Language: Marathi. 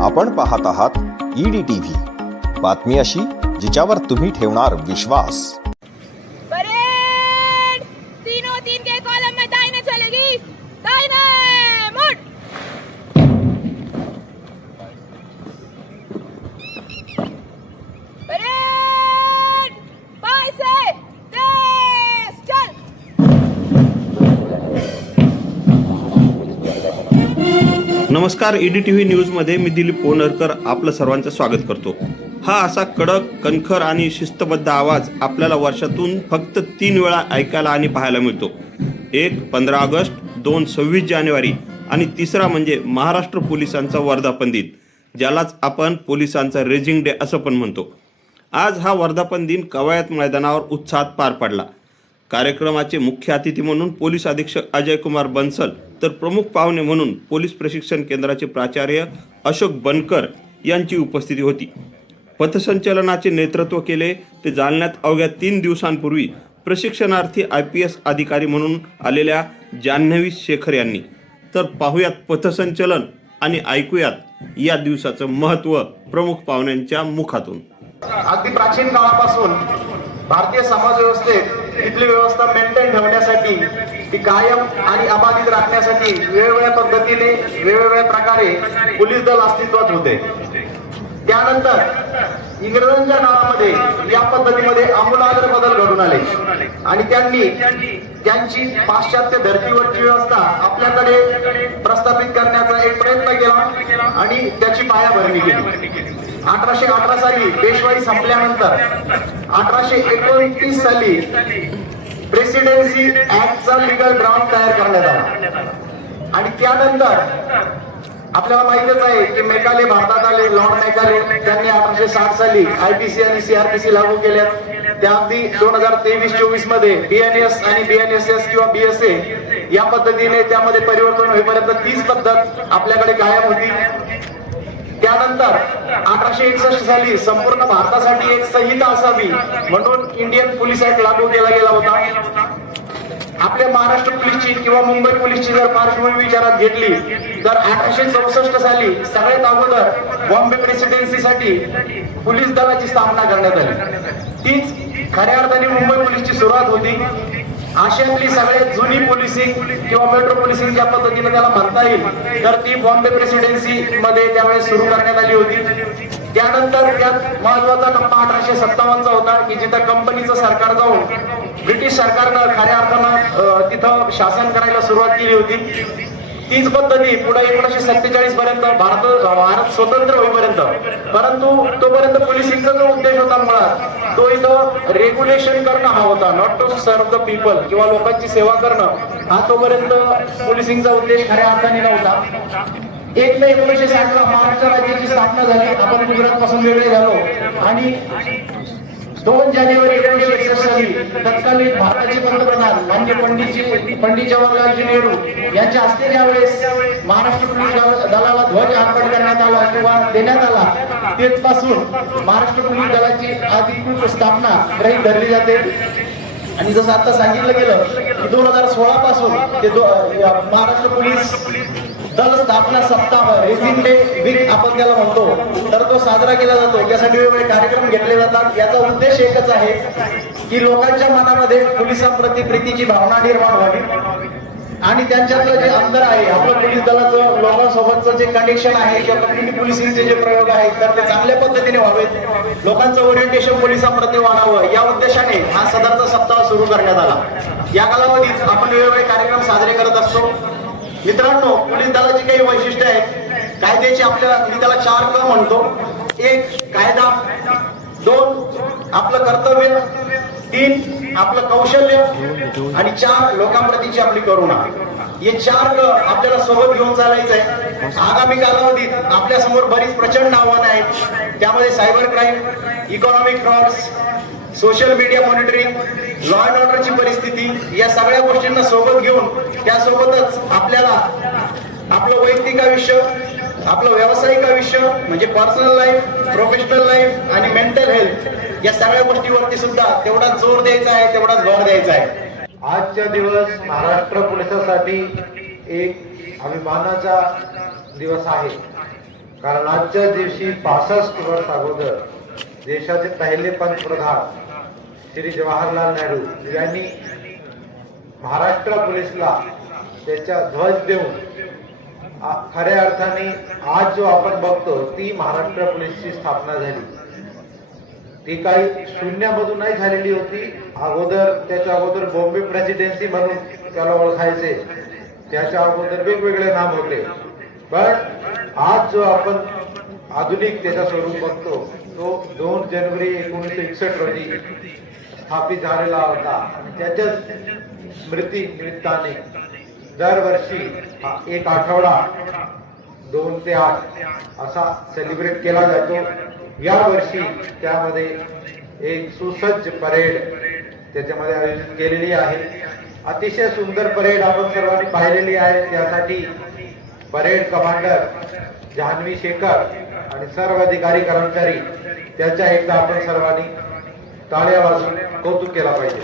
आपण पाहत आहात ईडी टीव्ही बातमी अशी जिच्यावर तुम्ही ठेवणार विश्वास. नमस्कार ईडी टी व्ही न्यूजमध्ये मी दिलीप पोनरकर आपलं सर्वांचं स्वागत करतो. हा असा कडक कणखर आणि शिस्तबद्ध आवाज आपल्याला वर्षातून फक्त तीन वेळा ऐकायला आणि पाहायला मिळतो. एक पंधरा ऑगस्ट दोन सव्वीस जानेवारी आणि तिसरा म्हणजे महाराष्ट्र पोलिसांचा वर्धापन दिन ज्यालाच आपण पोलिसांचा रेजिंग डे असं पण म्हणतो. आज हा वर्धापन दिन कवायत मैदानावर उत्साहात पार पडला. कार्यक्रमाचे मुख्य अतिथी म्हणून पोलीस अधीक्षक अजय कुमार बन्सल तर प्रमुख पाहुणे म्हणून पोलीस प्रशिक्षण केंद्राचे प्राचार्य अशोक बनकर यांची उपस्थिती होती. पथसंचलनाचे नेतृत्व केले. ते जालन्यात अवघ्या तीन दिवसांपूर्वी प्रशिक्षणार्थी आय पी एस अधिकारी म्हणून आलेल्या जान्हवी शेखर यांनी. तर पाहूयात पथसंचलन आणि ऐकूयात या दिवसाचं महत्त्व प्रमुख पाहुण्यांच्या मुखातून. अगदी प्राचीन काळापासून भारतीय समाज व्यवस्थेत इथली व्यवस्था मेंटेन ठेवण्यासाठी ती कायम आणि अबाधित राखण्यासाठी वेगवेगळ्या पद्धतीने वेगवेगळ्या प्रकारे पोलीस दल अस्तित्वात होते. त्यानंतर इंग्रजांच्या काळामध्ये या पद्धतीमध्ये आमूलाग्र बदल घडून आले. आणि त्यांनी त्यांची पाश्चात्य धर्तीवरची व्यवस्था आपल्याकडे प्रस्थापित करण्याचा एक प्रयत्न केला आणि त्याची पायाभरणी केली. अठराशे अठरा साली पेशवाई संपल्यानंतर अठराशे एकोणतीस साली प्रेसिडेन्सी ऍक्टचा लिगल ग्राउंड तयार करण्यात आला. आणि त्यानंतर आपल्याला माहितच आहे की मेकाले भारतात आले लॉर्ड मेकाले त्यांनी अठराशे साठ साली आयपीसी आणि सीआरपीसी लागू केल्या त्या अगदी दोन हजार तेवीस चोवीसमध्ये बीएनएस आणि बीएनएसएस किंवा बीएसए या पद्धतीने त्यामध्ये परिवर्तन होईपर्यंत तीच पद्धत आपल्याकडे कायम होती. त्यानंतर अठराशे एकसष्ट साली संपूर्ण भारतासाठी एक संहिता असावी म्हणून इंडियन पोलीस ऍक्ट लागू केला गेला होता. आपल्या महाराष्ट्र पोलीसची किंवा मुंबई पोलीसची जर पार्श्वभूमी विचारात घेतली तर अठराशे चौसष्ट साली सगळ्यात अगोदर बॉम्बे प्रेसिडेन्सीसाठी पोलीस दलाची स्थापना करण्यात आली. तीच खऱ्या अर्थाने मुंबई पोलीसची सुरुवात होती. आशियातली सगळ्यात जुनी पोलिसिंग किंवा मेट्रो पोलिसिंग ज्या पद्धतीने त्याला म्हणता येईल तर ती बॉम्बे प्रेसिडेन्सी मध्ये त्यावेळेस सुरू करण्यात आली होती. त्यानंतर त्यात महत्त्वाचा टप्पा अठराशे सत्तावन्नचा होता की जिथं कंपनीचं सरकार जाऊन ब्रिटिश सरकारनं खऱ्या अर्थानं तिथं शासन करायला सुरुवात केली होती. तीच पद्धती पुढे एकोणीशे सत्तेचाळीस पर्यंत भारत भारत स्वतंत्र होईपर्यंत. परंतु तोपर्यंत पोलिसिंगचा जो उद्देश होता मुळात तो इथं रेग्युलेशन करणं हा होता not to serve the people किंवा लोकांची सेवा करणं हा तोपर्यंत पोलिसिंगचा उद्देश खऱ्या अर्थाने नव्हता. एक मे एकोणीशे साठ ला महाराष्ट्र राज्याची स्थापना झाली आपण गुजरात पासून वेगळे झालो. आणि दोन जानेवारी एकोणीसशे एकसष्ट साली तत्कालीन भारताचे पंतप्रधान मान्य पंडितजी पंडित जवाहरलालजी नेहरू यांच्या हस्ते ज्यावेळेस महाराष्ट्र पोलीस दलाला ध्वज अर्पण करण्यात आला किंवा देण्यात आला तेच पासून महाराष्ट्र पोलीस दलाची अधिकृत स्थापना गृहीत धरली जाते. आणि जसं आता सांगितलं गेलं की दोन हजार सोळा पासून ते महाराष्ट्र पोलीस दल स्थापना सप्ताह रेझिंग डे वीक आपण त्याला म्हणतो. तर तो साजरा केला जातो. त्यासाठी वेगवेगळे कार्यक्रम घेतले जातात. याचा उद्देश एकच आहे की लोकांच्या मनामध्ये पोलिसांप्रती प्रीतीची भावना निर्माण व्हावी. आणि त्यांच्यातलं जे अंतर आहे आपलं पोलीस दलाचं लोकांसोबतचं जे कनेक्शन आहे किंवा कम्युनिटी पोलिसिंगचे जे प्रयोग आहेत तर ते चांगल्या पद्धतीने व्हावेत. लोकांचं ओरिएंटेशन पोलिसांप्रती वाढावं. या उद्देशाने हा सदरचा सप्ताह सुरू करण्यात आला. या कालावधीत आपण वेगवेगळे कार्यक्रम साजरे करत असतो. मित्रांनो पोलीस दलाची काही वैशिष्ट्य आहेत कायद्याची आपल्या मी त्याला चार क म्हणतो. एक कायदा. दोन आपलं कर्तव्य. तीन आपलं कौशल्य. आणि चार लोकांप्रतीची आपली करुणा. हे चार ग आपल्याला सोबत घेऊन चालायचं आहे. आगामी कालावधीत आपल्यासमोर बरीच प्रचंड आव्हानं आहेत. त्यामध्ये cyber crime economic frauds social media monitoring law and ऑर्डरची परिस्थिती या सगळ्या गोष्टींना सोबत घेऊन त्यासोबतच आपल्याला आपलं वैयक्तिक आयुष्य आपलं व्यावसायिक आयुष्य म्हणजे पर्सनल लाईफ प्रोफेशनल लाईफ आणि मेंटल हेल्थ या सगळ्या गोष्टीवरती सुद्धा तेवढाच जोर द्यायचा आहे तेवढाच भर द्यायचा आहे. आजचा दिवस महाराष्ट्र पोलिसांसाठी एक अभिमानाचा दिवस आहे. कारण आजच्या दिवशी पासष्ट वर्ष अगोदर देशाचे पहिले पंतप्रधान श्री जवाहरलाल नेहरू यांनी महाराष्ट्र पोलीसला त्याच्या ध्वज देऊन खऱ्या अर्थाने आज जो आपण बघतो ती महाराष्ट्र पोलीसची स्थापना झाली. ती काही शून्यामधून नाही झालेली होती. अगोदर त्याच्या अगोदर बॉम्बे प्रेसिडेन्सी म्हणून त्याला ओळखायचे. त्याच्या अगोदर वेगवेगळे नाम होते. पण आज जो आपण आधुनिक त्याचा स्वरूप बघतो. तो दोन जानेवारी एकोणीसशे एकसष्ट रोजी स्थापित झालेला होता. आणि त्याच्याच स्मृती निमित्ताने दरवर्षी एक आठवडा दोन ते आठ असा सेलिब्रेट केला जातो. या वर्षी त्यामध्ये एक सुसज्ज परेड त्याच्यामध्ये आयोजित केलेली आहे. अतिशय सुंदर परेड आपण सर्वांनी पाहिलेली आहे. त्यासाठी परेड कमांडर जान्हवी शेखर आणि सर्व अधिकारी कर्मचारी त्याच्या एकदा आपण सर्वांनी टाळ्या वाजून कौतुक केला पाहिजे.